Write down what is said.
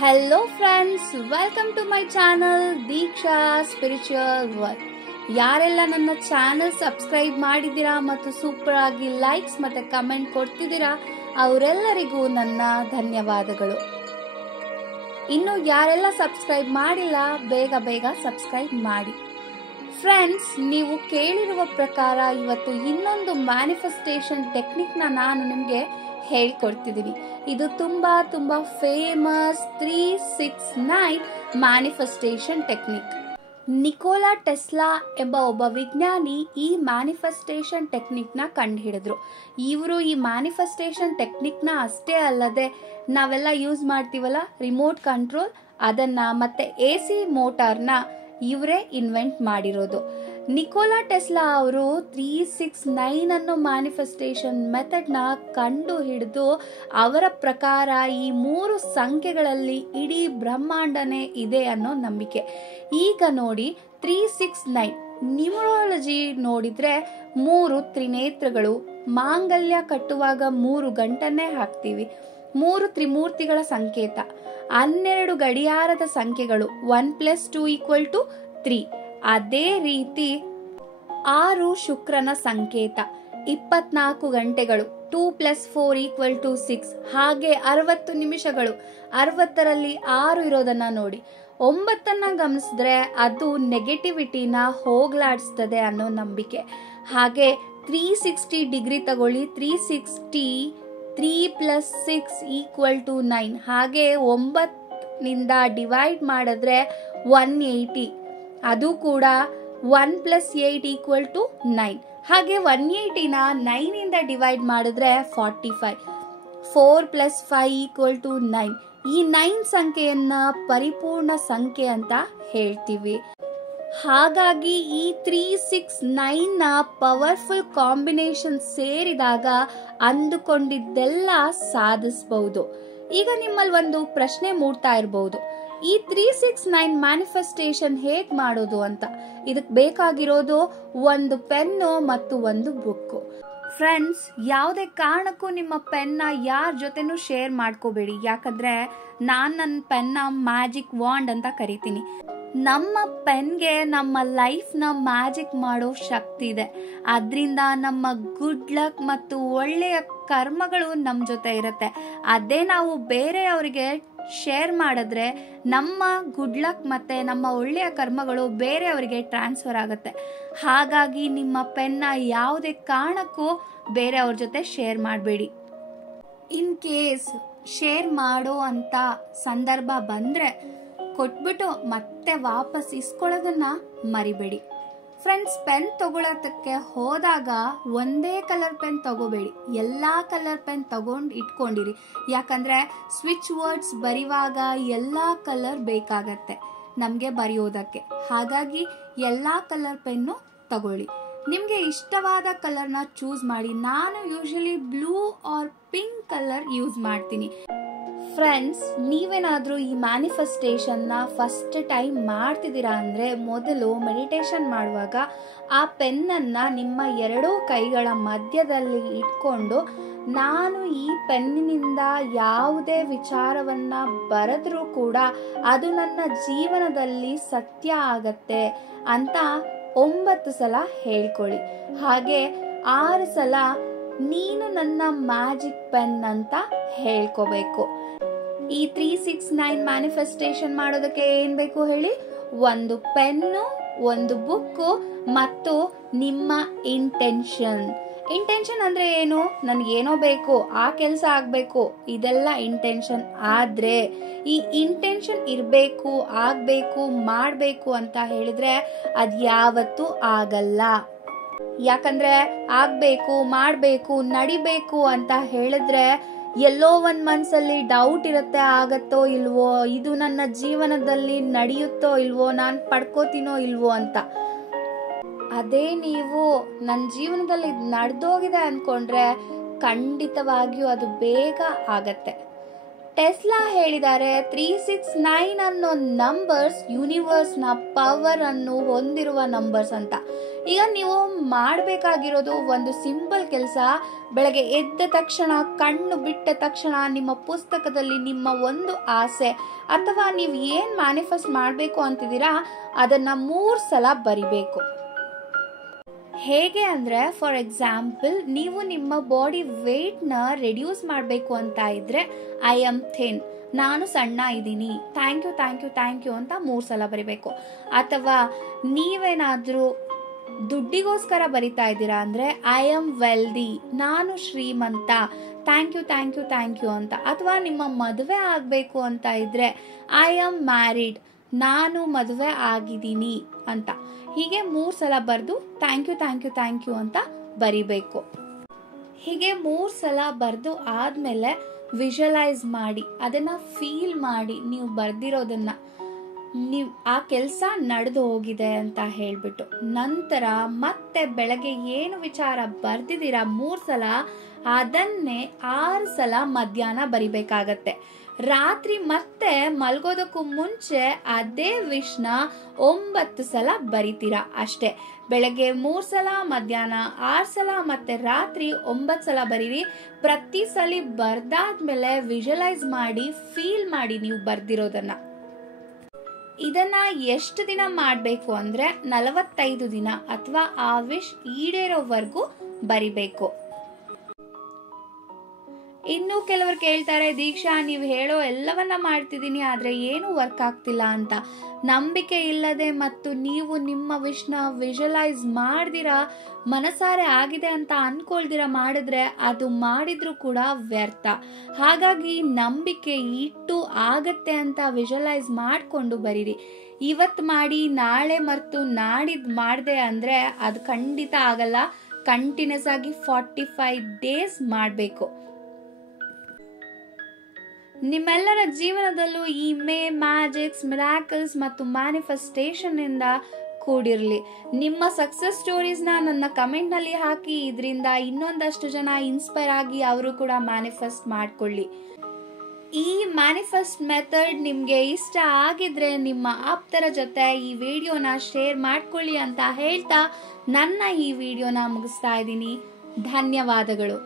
Hello friends, welcome to my channel Deeksha Spiritual World. ಯಾರೆಲ್ಲ ನನ್ನ channel subscribe ಮಾಡಿದ್ದೀರಾ ಮತ್ತು ಸೂಪರ್ ಆಗಿ ಲೈಕ್ಸ್ ಮತ್ತೆ ಕಮೆಂಟ್ ಕೊಡ್ತಿದ್ದೀರಾ ಅವರೆಲ್ಲರಿಗೂ ನನ್ನ ಧನ್ಯವಾದಗಳು. ಇನ್ನು ಯಾರೆಲ್ಲ ಸಬ್ಸ್ಕ್ರೈಬ್ ಮಾಡಿಲ್ಲ ಬೇಗ ಸಬ್ಸ್ಕ್ರೈಬ್ ಮಾಡಿ. ಫ್ರೆಂಡ್ಸ್, ನೀವು ಕೇಳಿರುವ ಪ್ರಕಾರ ಇವತ್ತು ಇನ್ನೊಂದು ಮ್ಯಾನಿಫೆಸ್ಟೇಷನ್ ಟೆಕ್ನಿಕ್ನ ನಾನು ನಿಮಗೆ ಹೇಳ್ಕೊಡ್ತಿದ್ದೀನಿ. ಇದು ತುಂಬಾ famous 369 manifestation technique. Nikola Tesla ಎಂಬ ಒಬ್ಬ ವಿಜ್ಞಾನಿ ಈ ಮ್ಯಾನಿಫೆಸ್ಟೇಷನ್ ಟೆಕ್ನಿಕ್ನ ಕಂಡುಹಿಡಿದ್ರು. ಇವರು ಈ ಮ್ಯಾನಿಫೆಸ್ಟೇಷನ್ ಟೆಕ್ನಿಕ್ನ ಅಷ್ಟೇ ಅಲ್ಲದೆ ನಾವೆಲ್ಲ ಯೂಸ್ ಮಾಡ್ತೀವಲ್ಲ ರಿಮೋಟ್ ಕಂಟ್ರೋಲ್, ಅದನ್ನ ಮತ್ತೆ AC ಮೋಟಾರ್ನ ಇವರೇ ಇನ್ವೆಂಟ್ ಮಾಡಿರೋದು. ನಿಕೋಲಾ ಟೆಸ್ಲಾ ಅವರು 369 ಅನ್ನೋ ಮ್ಯಾನಿಫೆಸ್ಟೇಷನ್ ಮೆಥಡ್ನ ಕಂಡು ಹಿಡಿದು ಅವರ ಪ್ರಕಾರ ಈ 3 ಸಂಖ್ಯೆಗಳಲ್ಲಿ ಇಡೀ ಬ್ರಹ್ಮಾಂಡನೇ ಇದೆ ಅನ್ನೋ ನಂಬಿಕೆ. ಈಗ ನೋಡಿ 369 ನ್ಯೂಮರಾಲಜಿ ನೋಡಿದ್ರೆ 3 ತ್ರಿನೇತ್ರಗಳು, ಮಾಂಗಲ್ಯ ಕಟ್ಟುವಾಗ 3 ಗಂಟನ್ನೇ ಹಾಕ್ತೀವಿ, 3 ತ್ರಿಮೂರ್ತಿಗಳ ಸಂಕೇತ, 12 ಗಡಿಯಾರದ ಸಂಖ್ಯೆಗಳು 1+2 = 3. ಅದೇ ರೀತಿ 6 ಶುಕ್ರನ ಸಂಕೇತ, 24 ಗಂಟೆಗಳು 2+4 = 6. ಹಾಗೆ 60 ನಿಮಿಷಗಳು, 60ರಲ್ಲಿ 6 ಇರೋದನ್ನ ನೋಡಿ. 9 ಗಮನಿಸಿದ್ರೆ ಅದು ನೆಗೆಟಿವಿಟಿನ ಹೋಗ್ಲಾಡಿಸ್ತದೆ ಅನ್ನೋ ನಂಬಿಕೆ. ಹಾಗೆ 360 ಡಿಗ್ರಿ ತಗೊಳ್ಳಿ, 360 3+6 = 9. ಹಾಗೆ 9ನಿಂದ ಡಿವೈಡ್ ಮಾಡಿದ್ರೆ 180, ಅದು ಕೂಡ 1+8 = 9. ಹಾಗೆ 180ನ 9ಇಂದ ಡಿವೈಡ್ ಮಾಡಿದ್ರೆ 45, 4+5 = 9. ಈ 9 ಸಂಖ್ಯೆಯನ್ನ ಪರಿಪೂರ್ಣ ಸಂಖ್ಯೆ ಅಂತ ಹೇಳ್ತೀವಿ. ಹಾಗಾಗಿ ಈ 369ನ ಪವರ್ಫುಲ್ ಕಾಂಬಿನೇಷನ್ ಸೇರಿದಾಗ ಅಂದುಕೊಂಡಿದ್ದೆಲ್ಲ ಸಾಧಿಸಬಹುದು. ಈಗ ನಿಮ್ಮಲ್ಲಿ ಒಂದು ಪ್ರಶ್ನೆ ಮೂಡ್ತಾ ಇರಬಹುದು, ಈ 369 ಮ್ಯಾನಿಫೆಸ್ಟೇಷನ್ ಹೇಗ್ ಮಾಡೋದು ಅಂತ. ಇದಕ್ಕೆ ಬೇಕಾಗಿರೋದು ಒಂದು ಪೆನ್ನು ಮತ್ತು ಒಂದು ಬುಕ್ಕು. ಫ್ರೆಂಡ್ಸ್, ಯಾವುದೇ ಕಾರಣಕ್ಕೂ ನಿಮ್ಮ ಪೆನ್ನ ಯಾರ ಜೊತೆನೂ ಶೇರ್ ಮಾಡ್ಕೋಬೇಡಿ. ಯಾಕಂದ್ರೆ ನಾನು ನನ್ನ ಪೆನ್ನ ಮ್ಯಾಜಿಕ್ ವಾಂಡ್ ಅಂತ ಕರಿತೀನಿ. ನಮ್ಮ ಪೆನ್ಗೆ ನಮ್ಮ ಲೈಫ್ನ ಮ್ಯಾಜಿಕ್ ಮಾಡೋ ಶಕ್ತಿ ಇದೆ. ಅದರಿಂದ ನಮ್ಮ ಗುಡ್ ಲಕ್ ಮತ್ತು ಒಳ್ಳೆಯ ಕರ್ಮಗಳು ನಮ್ಮ ಜೊತೆ ಇರುತ್ತೆ. ಅದೇ ನಾವು ಬೇರೆಯವರಿಗೆ ಶೇರ್ ಮಾಡಿದ್ರೆ ನಮ್ಮ ಗುಡ್ ಲಕ್ ಮತ್ತೆ ನಮ್ಮ ಒಳ್ಳೆಯ ಕರ್ಮಗಳು ಬೇರೆಯವರಿಗೆ ಟ್ರಾನ್ಸ್ಫರ್ ಆಗುತ್ತೆ. ಹಾಗಾಗಿ ನಿಮ್ಮ ಪೆನ್ನ ಯಾವುದೇ ಕಾರಣಕ್ಕೂ ಬೇರೆಯವ್ರ ಜೊತೆ ಶೇರ್ ಮಾಡಬೇಡಿ. ಇನ್ ಕೇಸ್ ಶೇರ್ ಮಾಡೋ ಅಂತ ಸಂದರ್ಭ ಬಂದ್ರೆ ಕೊಟ್ಬಿಟ್ಟು ಮತ್ತೆ ವಾಪಸ್ ಇಸ್ಕೊಳ್ಳೋದನ್ನ ಮರಿಬೇಡಿ. ಫ್ರೆಂಡ್ಸ್, ಪೆನ್ ತಗೊಳೋದಕ್ಕೆ ಹೋದಾಗ ಒಂದೇ ಕಲರ್ ಪೆನ್ ತಗೋಬೇಡಿ, ಎಲ್ಲಾ ಕಲರ್ ಪೆನ್ ತಗೊಂಡು ಇಟ್ಕೊಂಡಿರಿ. ಯಾಕಂದ್ರೆ ಸ್ವಿಚ್ ವರ್ಡ್ಸ್ ಬರೆಯುವಾಗ ಎಲ್ಲಾ ಕಲರ್ ಬೇಕಾಗತ್ತೆ ನಮ್ಗೆ ಬರೆಯೋದಕ್ಕೆ. ಹಾಗಾಗಿ ಎಲ್ಲಾ ಕಲರ್ ಪೆನ್ನು ತಗೊಳ್ಳಿ. ನಿಮ್ಗೆ ಇಷ್ಟವಾದ ಕಲರ್ನ ಚೂಸ್ ಮಾಡಿ. ನಾನು usually blue R pink colour use ಮಾಡ್ತೀನಿ. ಫ್ರೆಂಡ್ಸ್, ನೀವೇನಾದ್ರೂ ಈ ಮ್ಯಾನಿಫೆಸ್ಟೇಷನ್ನ ಫಸ್ಟ್ ಟೈಮ್ ಮಾಡ್ತಿದ್ದೀರಾ ಅಂದರೆ ಮೊದಲು ಮೆಡಿಟೇಷನ್ ಮಾಡುವಾಗ ಆ ಪೆನ್ನನ್ನು ನಿಮ್ಮ 2 ಕೈಗಳ ಮಧ್ಯದಲ್ಲಿ ಇಟ್ಕೊಂಡು ನಾನು ಈ ಪೆನ್ನಿನಿಂದ ಯಾವುದೇ ವಿಚಾರವನ್ನು ಬರೆದ್ರೂ ಕೂಡ ಅದು ನನ್ನ ಜೀವನದಲ್ಲಿ ಸತ್ಯ ಆಗತ್ತೆ ಅಂತ 9 ಸಲ ಹೇಳ್ಕೊಳ್ಳಿ. ಹಾಗೆ 6 ಸಲ ನೀನು ನನ್ನ ಮ್ಯಾಜಿಕ್ ಪೆನ್ ಅಂತ ಹೇಳ್ಕೋಬೇಕು. ಈ 369 ಮ್ಯಾನಿಫೆಸ್ಟೇಷನ್ ಮಾಡೋದಕ್ಕೆ ಏನ್ ಬೇಕು ಹೇಳಿ? ಒಂದು ಪೆನ್ನು, ಒಂದು ಬುಕ್ಕು ಮತ್ತು ನಿಮ್ಮ ಇಂಟೆನ್ಷನ್. ಇಂಟೆನ್ಷನ್ ಅಂದ್ರೆ ಏನು? ನನ್ಗೇನೋ ಬೇಕು, ಆ ಕೆಲಸ ಆಗ್ಬೇಕು, ಇದೆಲ್ಲ ಇಂಟೆನ್ಷನ್. ಆದ್ರೆ ಈ ಇಂಟೆನ್ಷನ್ ಇರಬೇಕು, ಆಗ್ಬೇಕು, ಮಾಡ್ಬೇಕು ಅಂತ ಹೇಳಿದ್ರೆ ಅದ್ಯಾವತ್ತೂ ಆಗಲ್ಲ. ಯಾಕಂದ್ರೆ ಆಗ್ಬೇಕು, ಮಾಡ್ಬೇಕು, ನಡಿಬೇಕು ಅಂತ ಹೇಳಿದ್ರೆ ಎಲ್ಲೋ ಒಂದ್ ಮನ್ಸಲ್ಲಿ ಡೌಟ್ ಇರುತ್ತೆ, ಆಗತ್ತೋ ಇಲ್ವೋ, ಇದು ನನ್ನ ಜೀವನದಲ್ಲಿ ನಡೆಯುತ್ತೋ ಇಲ್ವೋ, ನಾನು ಪಡ್ಕೋತೀನೋ ಇಲ್ವೋ ಅಂತ. ಅದೇ ನೀವು ನನ್ನ ಜೀವನದಲ್ಲಿ ನಡೆದೋಗಿದೆ ಅನ್ಕೊಂಡ್ರೆ ಖಂಡಿತವಾಗಿಯೂ ಅದು ಬೇಗ ಆಗತ್ತೆ. ಟೆಸ್ಲಾ ಹೇಳಿದ್ದಾರೆ 369 ಅನ್ನೋ ನಂಬರ್ಸ್ ಯೂನಿವರ್ಸ್ನ ಪವರ್ ಅನ್ನು ಹೊಂದಿರುವ ನಂಬರ್ಸ್ ಅಂತ. ಈಗ ನೀವು ಮಾಡಬೇಕಾಗಿರೋದು ಒಂದು ಸಿಂಪಲ್ ಕೆಲಸ. ಬೆಳಗ್ಗೆ ಎದ್ದ ತಕ್ಷಣ, ಕಣ್ಣು ಬಿಟ್ಟ ತಕ್ಷಣ ನಿಮ್ಮ ಪುಸ್ತಕದಲ್ಲಿ ನಿಮ್ಮ ಒಂದು ಆಸೆ ಅಥವಾ ನೀವು ಏನು ಮ್ಯಾನಿಫೆಸ್ಟ್ ಮಾಡಬೇಕು ಅಂತಿದ್ದೀರಾ ಅದನ್ನು 3 ಸಲ ಬರಿಬೇಕು. ಹೇಗೆ ಅಂದರೆ, ಫಾರ್ ಎಕ್ಸಾಂಪಲ್, ನೀವು ನಿಮ್ಮ ಬಾಡಿ ವೆಯ್ಟ್ನ ರೆಡ್ಯೂಸ್ ಮಾಡಬೇಕು ಅಂತ ಇದ್ರೆ ಐ ಆಮ್ ಥಿನ್, ನಾನು ಸಣ್ಣ ಇದ್ದೀನಿ, thank you thank you thank you ಅಂತ 3 ಸಲ ಬರಿಬೇಕು. ಅಥವಾ ನೀವೇನಾದರೂ ದುಡ್ಡಿಗೋಸ್ಕರ ಬರಿತಾ ಇದ್ದೀರಾ ಅಂದರೆ ಐ ಆಮ್ ವೆಲ್ದಿ, ನಾನು ಶ್ರೀಮಂತ, thank you thank you thank you ಅಂತ. ಅಥವಾ ನಿಮ್ಮ ಮದುವೆ ಆಗಬೇಕು ಅಂತ ಇದ್ರೆ ಐ ಆಮ್ ಮ್ಯಾರಿಡ್, ನಾನು ಮದುವೆ ಆಗಿದ್ದೀನಿ ಅಂತ. ಹೀಗೆ 3 ಸಲ ಬರೆದು thank you thank you thank you ಅಂತ ಬರಿಬೇಕು. ಹೀಗೆ 3 ಸಲ ಬರೆದು ಆದಮೇಲೆ ವಿಜುವಲೈಸ್ ಮಾಡಿ, ಅದನ್ನು ಫೀಲ್ ಮಾಡಿ, ನೀವು ಬರೆದಿರೋದನ್ನು ನೀವು ಆ ಕೆಲಸ ನಡೆದು ಹೋಗಿದೆ ಅಂತ ಹೇಳಿಬಿಟ್ಟು. ನಂತರ ಮತ್ತೆ ಬೆಳಗ್ಗೆ ಏನು ವಿಚಾರ ಬರೆದಿದ್ದೀರಾ 3 ಸಲ ಅದನ್ನೇ 6 ಸಲ ಮಧ್ಯಾಹ್ನ ಬರಿಬೇಕಾಗತ್ತೆ. ರಾತ್ರಿ ಮತ್ತೆ ಮಲ್ಗೋದಕ್ಕೂ ಮುಂಚೆ ಅದೇ ವಿಷ್ನ 9 ಸಲ ಬರಿತೀರಾ ಅಷ್ಟೇ. ಬೆಳಗ್ಗೆ 3 ಸಲ, ಮಧ್ಯಾಹ್ನ 6 ಸಲ, ಮತ್ತೆ ರಾತ್ರಿ 9 ಸಲ ಬರೀರಿ. ಪ್ರತಿ ಸಲ ಬರ್ದಾದ್ಮೇಲೆ ವಿಜುವಲೈಸ್ ಮಾಡಿ, ಫೀಲ್ ಮಾಡಿ ನೀವು ಬರ್ದಿರೋದನ್ನ. ಇದನ್ನ ಎಷ್ಟು ದಿನ ಮಾಡಬೇಕು ಅಂದ್ರೆ 45 ದಿನ ಅಥವಾ ಆ ವಿಶ್ ಈಡೇರೋವರೆಗೂ ಬರಿಬೇಕು. ಇನ್ನು ಕೆಲವರು ಕೇಳ್ತಾರೆ, ದೀಕ್ಷಾ ನೀವು ಹೇಳೋ ಎಲ್ಲವನ್ನ ಮಾಡ್ತಿದ್ದೀನಿ ಆದ್ರೆ ಏನು ವರ್ಕ್ ಆಗ್ತಿಲ್ಲ ಅಂತ. ನಂಬಿಕೆ ಇಲ್ಲದೆ ಮತ್ತು ನೀವು ನಿಮ್ಮ ವಿಶ್ನ ವಿಜುವಲೈಸ್ ಮಾಡ್ದಿರಾ, ಮನಸಾರೆ ಆಗಿದೆ ಅಂತ ಅನ್ಕೊಳ್ದಿರ ಮಾಡಿದ್ರೆ ಅದು ಮಾಡಿದ್ರು ಕೂಡ ವ್ಯರ್ಥ. ಹಾಗಾಗಿ ನಂಬಿಕೆ ಇಟ್ಟು ಆಗತ್ತೆ ಅಂತ ವಿಜುವಲೈಸ್ ಮಾಡಿಕೊಂಡು ಬರೀರಿ. ಇವತ್ತು ಮಾಡಿ ನಾಳೆ ಮತ್ತು ನಾಡಿದ್ದು ಮಾಡಿದೆ ಅಂದ್ರೆ ಅದು ಖಂಡಿತ ಆಗಲ್ಲ. ಕಂಟಿನ್ಯೂಸ್ ಆಗಿ 45 ಡೇಸ್ ಮಾಡಬೇಕು. ನಿಮ್ಮೆಲ್ಲರ ಜೀವನದಲ್ಲೂ ಈ ಮ್ಯಾಜಿಕ್ಸ್, ಮಿರಾಕಲ್ಸ್ ಮತ್ತು ಮ್ಯಾನಿಫೆಸ್ಟೇಷನ್ ಇಂದ ಕೂಡಿರಲಿ. ನಿಮ್ಮ ಸಕ್ಸಸ್ ಸ್ಟೋರೀಸ್ನ ನನ್ನ ಕಮೆಂಟ್ನಲ್ಲಿ ಹಾಕಿ, ಇದರಿಂದ ಇನ್ನೊಂದಷ್ಟು ಜನ ಇನ್ಸ್ಪೈರ್ ಆಗಿ ಅವರು ಕೂಡ ಮ್ಯಾನಿಫೆಸ್ಟ್ ಮಾಡ್ಕೊಳ್ಳಿ. ಈ ಮ್ಯಾನಿಫೆಸ್ಟ್ ಮೆಥಡ್ ನಿಮಗೆ ಇಷ್ಟ ಆಗಿದ್ರೆ ನಿಮ್ಮ ಆಪ್ತರ ಜೊತೆ ಈ ವಿಡಿಯೋನ ಶೇರ್ ಮಾಡ್ಕೊಳ್ಳಿ ಅಂತ ಹೇಳ್ತಾ ನನ್ನ ಈ ವಿಡಿಯೋನ ಮುಗಿಸ್ತಾ ಇದ್ದೀನಿ. ಧನ್ಯವಾದಗಳು.